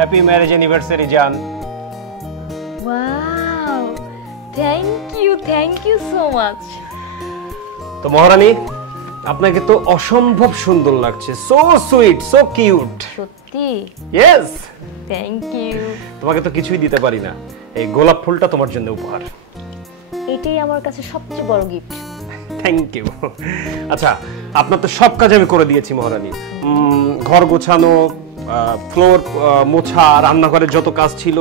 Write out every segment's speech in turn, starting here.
Happy marriage anniversary জান। Wow, thank you so much. তো মহারানী, আপনাকে তো অসম্ভব সুন্দর লাগছে, সো সুইট, সো কিউট। সত্যি? ইয়েস। Thank you. তোমাকে তো কিছুই দিতে পারি না, এই গোলাপ ফুলটা তোমার জন্য উপহার। এটাই আমার কাছে সবচেয়ে বড় গিফট। Thank you. আচ্ছা, আপনার তো সব কাজ আমি করে দিয়েছি মহারানী, ঘর গোছানো, ফ্লোর মোছা, রান্নাঘরের যত কাজ ছিল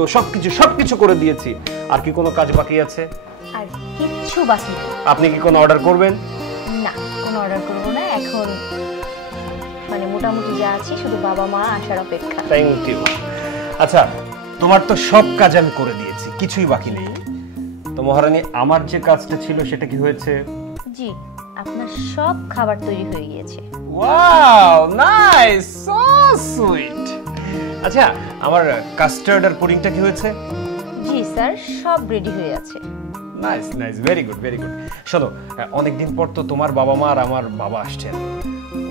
সবকিছু করে দিয়েছি। আর কি কোনো কাজ বাকি আছে? আর কিচ্ছু বাকি নেই। আপনি কি কোনো অর্ডার করবেন? না, কোনো অর্ডার করব না এখন, মানে মোটামুটি যা আছে শুধু বাবা মা আসার অপেক্ষা। Thank you. আচ্ছা, তোমার তো সব কাজ আমি করে দিয়েছি, কিছুই বাকি নেই। তো মহারানী, আমার যে কাজটা ছিল সেটা কি হয়েছে? জি, আপনার সব খাবার তৈরি হয়ে গিয়েছে। Wow, nice, so sweet. আচ্ছা, আমার কাস্টার্ড আর পুডিংটা কি হয়েছে? জি স্যার, সব রেডি হয়ে আছে। Nice nice, very good very good. শোনো, অনেকদিন পর তো তোমার বাবা মা আর আমার বাবা আসছেন,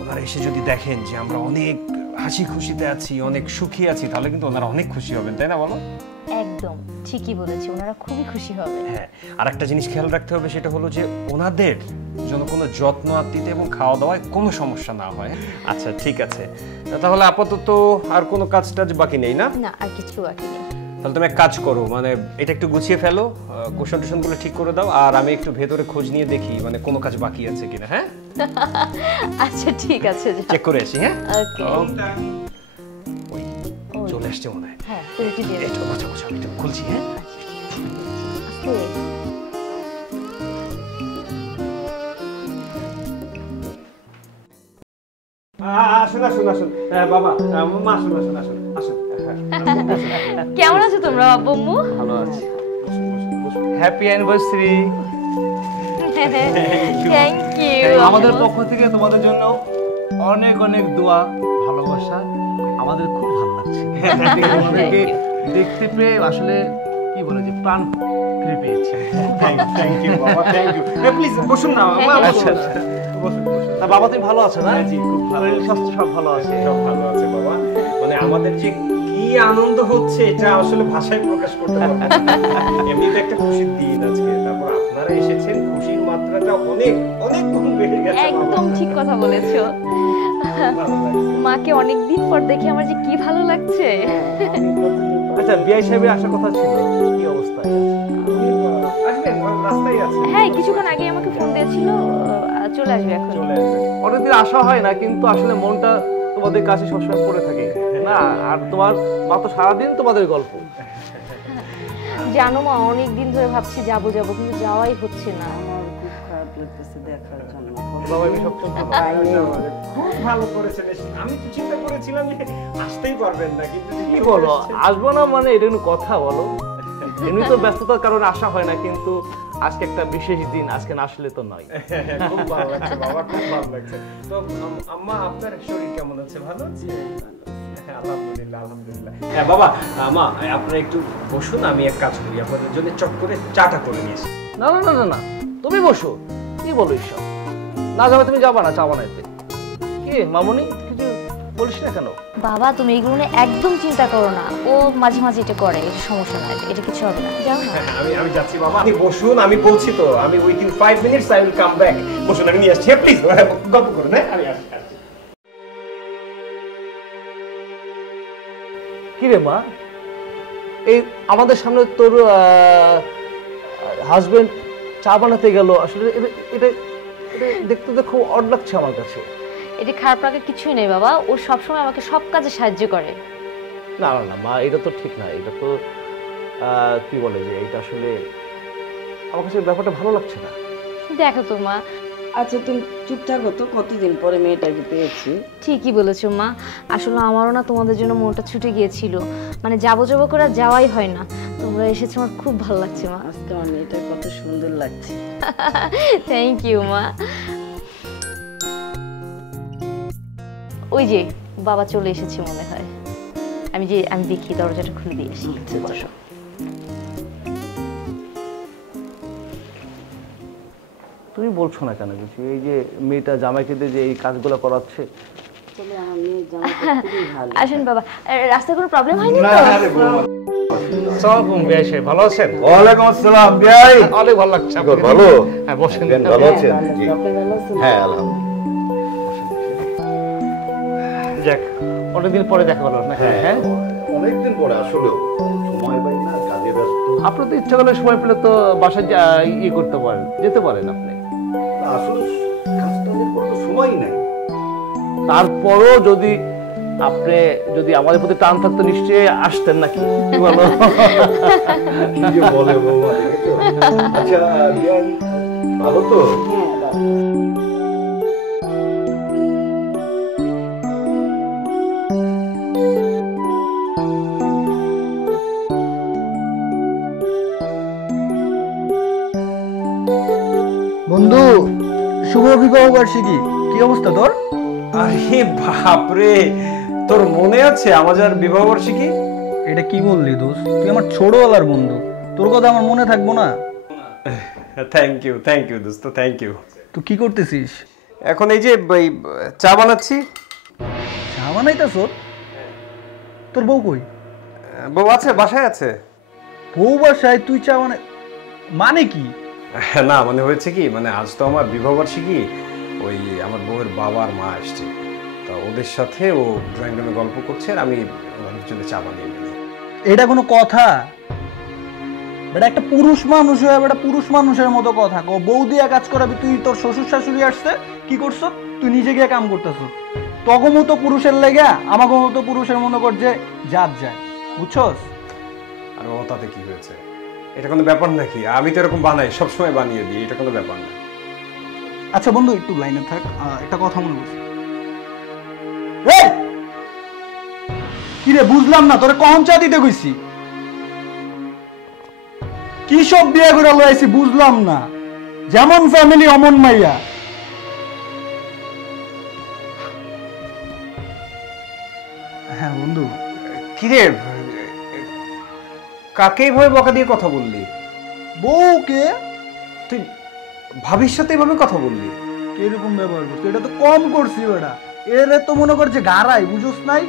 ওনারা এসে যদি দেখেন যে আমরা অনেক হাসি খুশিতে আছি, অনেক সুখী আছি, তাহলে কিন্তু ওনারা অনেক খুশি হবেন, তাই না বলো? একদম ঠিকই বলেছি, ওনারা খুবই খুশি হবে। হ্যাঁ, আর একটা জিনিস খেয়াল রাখতে হবে, সেটা হলো যে ওনাদের যেন কোনো যত্ন আত্মীয়তে এবং খাওয়া দাওয়ায় কোনো সমস্যা না হয়। আচ্ছা ঠিক আছে, তাহলে আপাতত আর কোনো কাজ টাজ বাকি নেই না? না, আর কিছু বাকি নেই। তাহলে তুমি এক কাজ করো, মানে এটা একটু গুছিয়ে ফেলো, কোশ্চেন টোশনগুলো ঠিক করে দাও, আর আমি একটু ভেতরে খোঁজ নিয়ে দেখি মানে কোনো কাজ বাকি আছে কিনা। হ্যাঁ আচ্ছা ঠিক আছে, চেক করে আসি। হ্যাঁ ওকে। চলে আসছে মনে হয়। হ্যাঁ, পুরোটি দিয়ে একটু বসে বসে আমি একটু খুলছি। হ্যাঁ আসুন আসুন আসুন, বাবা মা আসুন আসুন আসুন আসুন। কেমন আছো তোমরা আব্বু আম্মু? ভালো আছি। Happy anniversary. Thank you. আমাদের পক্ষ থেকে তোমাদের জন্য অনেক অনেক দোয়া, ভালোবাসা। আমাদের খুব ভালো লাগছে তোমাদেরকে দেখতে পেয়ে, আসলে কি বলে যে প্রাণ ফিরে পেয়েছে। থ্যাংক ইউ বাবা, থ্যাংক ইউ। প্লিজ বসুন না মা, বসুন বসুন। তা বাবা তুমি ভালো আছো না? জি, খুব ভালো। স্বাস্থ্য সব ভালো আছে? সব ভালো আছে বাবা। মানে আমাদের যে কি আনন্দ হচ্ছে এটা আসলে ভাষায় প্রকাশ করতে পারবো না। এমনিতে একটা খুশির দিন আজকে, তারপর আপনারা এসেছেন, খুশির মাত্রাটা অনেক অনেক গুণ বেড়ে গেছে। একদম ঠিক কথা বলেছো। মাকে অনেকদিন পর দেখে আমার যে কি ভালো লাগছে। আচ্ছা, বিআই সাহেবের আসার কথা ছিল, কি অবস্থা? আসবেন, রাস্তায় আছে। হ্যাঁ, কিছুক্ষণ আগে আমাকে ফোন দিয়েছিল, চলে আসবে এখন। চলে আসবেন। অনেকদিন আসা হয় না, কিন্তু আসলে মনটা তোমাদের কাছে সবসময় পড়ে থাকে না। আর তোমার মা তো সারাদিন তোমাদের গল্প। জানো মা, অনেকদিন ধরে ভাবছি যাবো যাবো, কিন্তু যাওয়াই হচ্ছে না। আমার খুব খারাপ লাগতেছে দেখার জন্য। বাবা এমনি সব চলছে ভালো? খুব ভালো করেছেন। আমি তো চিন্তা করেছিলাম যে আসতেই পারবেন না, কিন্তু কি বলো, আসবো না মানে এটা কোনো কথা বলো? এমনি তো ব্যস্ততার কারণে আসা হয় না, কিন্তু আজকে একটা বিশেষ দিন, আজকে না আসলে তো নয়। খুব ভালো লাগছে বাবা, খুব ভালো লাগছে। তো আম্মা, আপনার শরীর কেমন আছে? ভালো আছে? আলহামদুলিল্লাহ আলহামদুলিল্লাহ। হ্যাঁ বাবা, মা আপনারা একটু বসুন, আমি এক কাজ করি, আপনাদের জন্য চট করে চাটা করে নিয়েছি। না না না না না, তুমি বসো। কি বলো এইসব? না যাবে, তুমি যাবা না চা বানাইতে? কি মামুনি, কিছু বলিস না কেন? বাবা তুমি এইগুলো নিয়ে একদম চিন্তা করো না, ও মাঝে মাঝে এটা করে, এটা সমস্যা না, এটা কিছু হবে না, যাও না। আমি যাচ্ছি বাবা, আপনি বসুন, আমি বলছি তো, আমি within 5 minutes I will come back. বসুন, আমি নিয়ে আসছি। প্লিজ গল্প করুন। হ্যাঁ আমি আসছি। কি রে মা, এই আমাদের সামনে তোর হাজবেন্ড চা বানাতে গেল, আসলে এটা এটা এটা দেখতে তো খুব অড লাগছে আমার কাছে। এটা খারাপ লাগার কিছুই নেই বাবা, ও সবসময় আমাকে সব কাজে সাহায্য করে। না না না মা, এটা তো ঠিক না। এটা তো কি বলে যে, এটা আসলে আমার কাছে ব্যাপারটা ভালো লাগছে না। দেখো তো মা। আচ্ছা তুমি চুপ থাকো তো, কতদিন পরে মেয়েটাকে পেয়েছি। ঠিকই বলেছো মা, আসলে আমারও না তোমাদের জন্য মনটা ছুটে গিয়েছিল, মানে যাবো যাবো করে যাওয়াই হয় না। তোমরা এসেছো, আমার খুব ভালো লাগছে মা। আজকে আমার মেয়েটার কত সুন্দর লাগছে। থ্যাংক ইউ মা। ওই যে বাবা চলে এসেছে মনে হয়, আমি দেখি, দরজাটা খুলে দিয়ে আসি। বসো। তুমি বলছো না কেন কিছু? এই যে মেয়েটা জামাইকে দিয়ে যে এই কাজগুলো করাচ্ছে, আসলে আমার মেয়ের জামাইটা খুবই ভালো। আসেন বাবা, রাস্তায় কোনো প্রবলেম হয়নি তো? সালাম বিয়াই সাহেব, ভালো আছেন? ওয়ালাইকুম আসসালাম বিয়াই। অনেক ভালো লাগছে। কি ভালো? হ্যাঁ বসেন। ভালো আছেন? জি। আপনি ভালো আছেন? হ্যাঁ আলহামদুলিল্লাহ। যাক, অনেকদিন পরে দেখা হলো না? হ্যাঁ অনেকদিন পরে আসলেও সময় পাই না, কাজে ব্যস্ত। আপনার তো ইচ্ছা করলে সময় পেলে তো বাসায় ইয়ে করতে পারেন, যেতে পারেন আপনি। আসলে কাজটা করে তো সময়ই নাই। তারপরও যদি আমাদের প্রতি টান থাকতো নিশ্চয়ই আসতেন নাকি, কি বলো? কি যে বলে বৌমা, দেখেছো? আচ্ছা বিয়াই ভালো তো? হ্যাঁ ভালো। বন্ধু, শুভ বিবাহ বার্ষিকী, কি অবস্থা তোর? আরে বাপরে, তোর মনে আছে আমাদের বিবাহ বার্ষিকী? এটা কি বললি দোস্ত? তুই আমার ছোটবেলার বন্ধু, তোর কথা আমার মনে থাকবো না? থ্যাংক ইউ দোস্ত, থ্যাংক ইউ। তুই কি করতেছিস? এখন এই যে চা বানাচ্ছি। চা বানাইতেছ? তোর বউ কই? বউ আছে, বাসায় আছে। বউ বাসায়, তুই চা মানে কি? না মানে হয়েছে কি, মানে আজ তো আমার বিবাহ বার্ষিকী, ওই আমার বউয়ের বাবা আর মা আসছে, তা ওদের সাথে ও ড্রয়িং রুমে গল্প করছে আর আমি ওদের জন্য চা বানিয়ে দিই। এটা কোনো কথা? বেটা একটা পুরুষ মানুষ হয়ে বেটা পুরুষ মানুষের মতো কথা কও। বউ দিয়ে কাজ করাবি তুই? তোর শ্বশুর শাশুড়ি আসছে, কি করছ? তুই নিজে গিয়ে কাম করতেছ। তখন মতো পুরুষের লেগে আমাকে মতো পুরুষের মনে কর যে জাত যায়, বুঝছস? আর ও তাতে কি হয়েছে? এটা কোনো ব্যাপার নাকি? আমি তো এরকম বানাই, সবসময় বানিয়ে দিই, এটা কোনো ব্যাপার না। আচ্ছা বন্ধু, একটু লাইনে থাক, একটা কথা মনে করছি। কি রে, বুঝলাম না, তোরে কখন চা দিতে কইছি? কি সব বিয়ে করে লইছি বুঝলাম না। যেমন ফ্যামিলি অমন মাইয়া। হ্যাঁ বন্ধু। কিরে, কাকে এইভাবে বকা দিয়ে কথা বললি? বউকে? তুই ভাবির সাথে এভাবে কথা বললি? কিরকম ব্যবহার করছি? এটা তো কম করছি বেটা। এর তো মনে কর যে গাড়াই, বুঝোস নাই?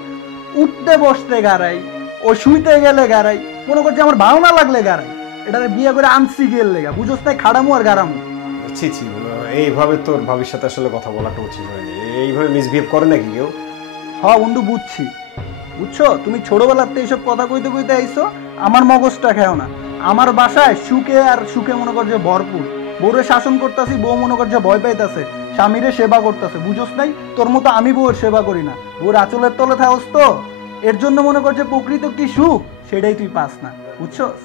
উঠতে বসতে গাড়াই, ও শুইতে গেলে গাড়াই, মনে কর যে আমার ভালো না লাগলে গাড়াই। এটা বিয়ে করে আনছি গেল লেগা, বুঝোস নাই? খাড়ামু আর গাড়ামু। ছি, এইভাবে তোর ভাবির সাথে আসলে কথা বলাটা উচিত হয়নি। এইভাবে মিসবিহেভ করে নাকি কেউ? হ্যাঁ বন্ধু, বুঝছি। বুঝছো, তুমি ছোটবেলাতে এইসব কথা কইতে কইতে আইছো, আমার মগজটা খেও না। আমার বাসায় সুখে আর সুখে মনে কর যে ভরপুর। বউরে শাসন করতেছি, বউ মনে কর যে ভয় পাইতেছে, স্বামীরে সেবা করতেছে, বুঝোস নাই? তোর মতো আমি বউয়ের সেবা করি না। বউর আঁচলের তলে থাকস তো, এর জন্য মনে কর যে প্রকৃত কি সুখ সেটাই তুই পাস না, বুঝছস?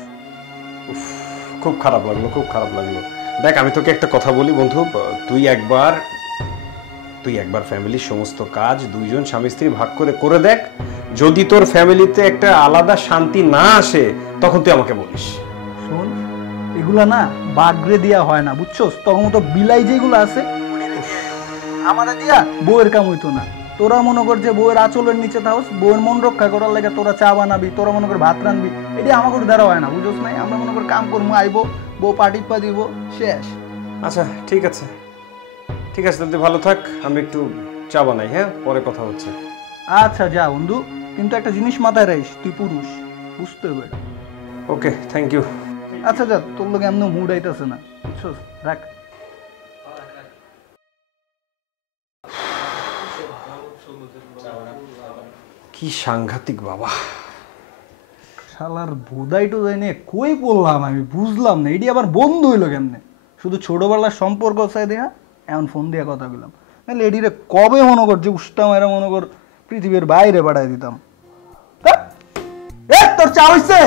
খুব খারাপ লাগলো। দেখ, আমি তোকে একটা কথা বলি বন্ধু, তুই একবার ফ্যামিলির সমস্ত কাজ দুইজন স্বামী স্ত্রী ভাগ করে দেখ। যদি তোর ফ্যামিলিতে একটা আলাদা শান্তি না আসে, তখন তুই আমাকে বলিস। শোন, এগুলা না বাগড়ে দিয়া হয় না, বুঝছস? তখন তো বিলাই যেগুলো আছে আমার দিয়া বউয়ের কাম হইতো না। তোরা মনে কর যে বউয়ের আঁচলের নিচে থাকস, বউয়ের মন রক্ষা করার লাগে তোরা চা বানাবি, তোরা মনে কর ভাত রানবি, এটি আমাকে দ্বারা হয় না, বুঝছস নাই? আমরা মনে কর কাম করবো, আইবো, বউ পাটিপা দিব, শেষ। আচ্ছা ঠিক আছে, তুই ভালো থাক, আমি একটু চা বানাই। হ্যাঁ, পরে কথা হচ্ছে। আচ্ছা যা বন্ধু, কিন্তু একটা জিনিস মাথায় রাখিস, তুই পুরুষ, বুঝতে হবে। ওকে, থ্যাংক ইউ। আচ্ছা যা, তোর লোক এমন মুড আইতাছে না, বুঝছস? রাখ। কি সাংঘাতিক বাবা! শালার বোধাই টোধাই নিয়ে কই পড়লাম আমি, বুঝলাম না। এটি আবার বন্ধু হইলো কেমনে? শুধু ছোটবেলার সম্পর্ক চাই দেয়া, এমন ফোন দিয়ে কথা বললাম। নাহলে এটিরে কবে মনে কর যে উষ্টা মায়েরা মনে কর পৃথিবীর বাইরে পাঠাই দিতাম। তোর চা হইছে?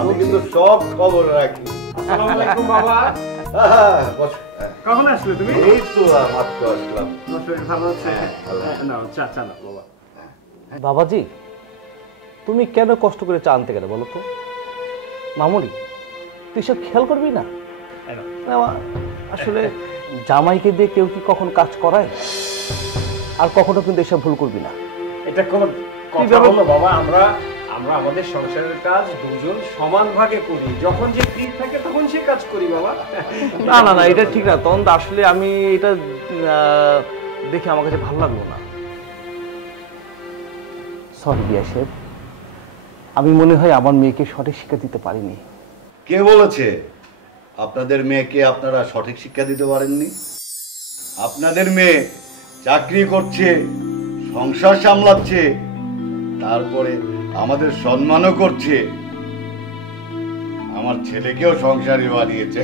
আমি কিন্তু সব খবর রাখি। আসসালামু আলাইকুম বাবা। কখন আসলে তুমি? এই তো মাত্র আসলাম। তোমার শরীর ভালো আছে? নাও চা না বাবা। বাবাজি, তুমি কেন কষ্ট করে চা আনতে গেলে বলো তো? মামুনি, তুই সব খেয়াল করবি না? আসলে জামাইকে দিয়ে কেউ কি কখন কাজ করায়? আর কখনো কিন্তু এসব ভুল করবি না। এটা কোনো কথা হলো বাবা? আমরা আমাদের সংসারের কাজ দুজন সমান ভাগে করি, যখন যে ফ্রি থাকে তখন সে কাজ করি বাবা। না না না, এটা ঠিক না। তখন তো আসলে আমি এটা দেখে আমার কাছে ভালো লাগলো না। সরি বিয়া সাহেব, আমি মনে হয় আমার মেয়েকে সঠিক শিক্ষা দিতে পারিনি। কে বলেছে আপনাদের মেয়েকে আপনারা সঠিক শিক্ষা দিতে পারেননি? আপনাদের মেয়ে চাকরি করছে, সংসার সামলাচ্ছে, তারপরে আমাদের সম্মানও করছে। আমার ছেলেকেও সংসারী বানিয়েছে।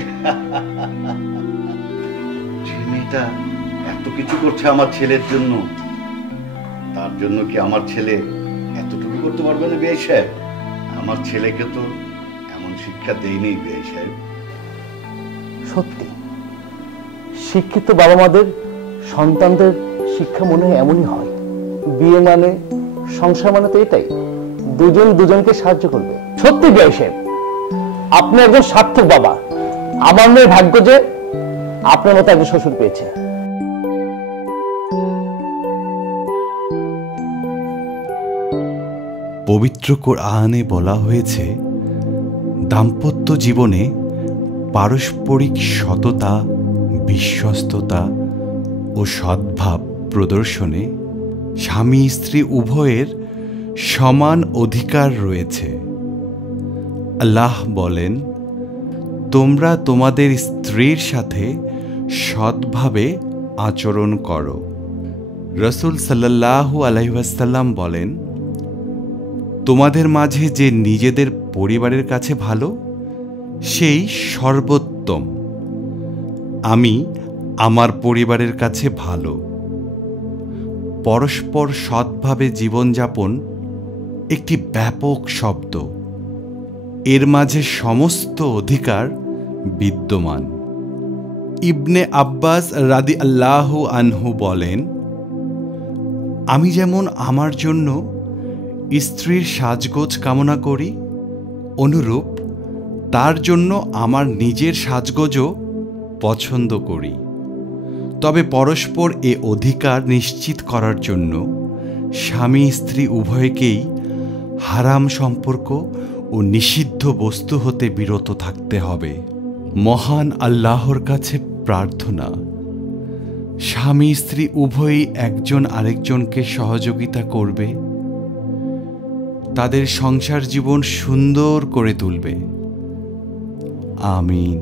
যে মেয়েটা এত কিছু করছে আমার ছেলের জন্য, তার জন্য কি আমার ছেলে এতটুকু করতে পারবে না বিআই সাহেব? আমার ছেলেকে তো এমন শিক্ষা দেয়নি বিআই সাহেব। সত্যি শিক্ষিত বাবা মাদের সন্তানদের শিক্ষা মনে হয় এমনই হয়। বিয়ে মানে, সংসার মানে তো এটাই, দুজন দুজনকে সাহায্য করবে। সত্যি বিআই সাহেব, আপনি একজন সার্থক বাবা। আমার মেয়ের ভাগ্য যে আপনার মতো একজন শ্বশুর পেয়েছে। পবিত্র কোরআনে বলা হয়েছে, দাম্পত্য জীবনে পারস্পরিক সততা, বিশ্বস্ততা ও সদ্ভাব প্রদর্শনে স্বামী স্ত্রী উভয়ের সমান অধিকার রয়েছে। আল্লাহ বলেন, তোমরা তোমাদের স্ত্রীর সাথে সৎভাবে আচরণ করো। রাসূল সাল্লাল্লাহু আলাইহি ওয়াসাল্লাম বলেন, তোমাদের মাঝে যে নিজেদের পরিবারের কাছে ভালো, সেই সর্বোত্তম। আমি আমার পরিবারের কাছে ভালো। পরস্পর সৎভাবে জীবনযাপন একটি ব্যাপক শব্দ, এর মাঝে সমস্ত অধিকার বিদ্যমান। ইবনে আব্বাস রাদিয়াল্লাহু আনহু বলেন, আমি যেমন আমার জন্য স্ত্রীর সাজগোজ কামনা করি, অনুরূপ তার জন্য আমার নিজের সাজগোজও পছন্দ করি। তবে পরস্পর এ অধিকার নিশ্চিত করার জন্য স্বামী স্ত্রী উভয়কেই হারাম সম্পর্ক ও নিষিদ্ধ বস্তু হতে বিরত থাকতে হবে। মহান আল্লাহর কাছে প্রার্থনা, স্বামী স্ত্রী উভয়ই একজন আরেকজনকে সহযোগিতা করবে, তাদের সংসার জীবন সুন্দর করে তুলবে। আমিন।